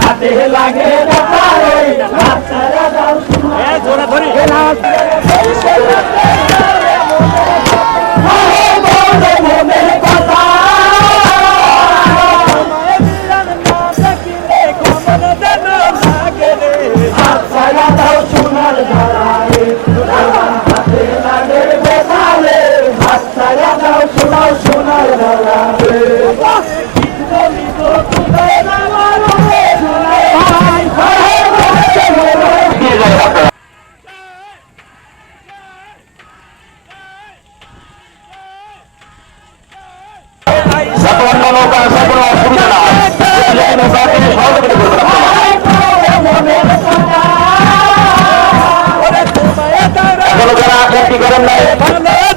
হাতে লাগে নাকি করেন নাই?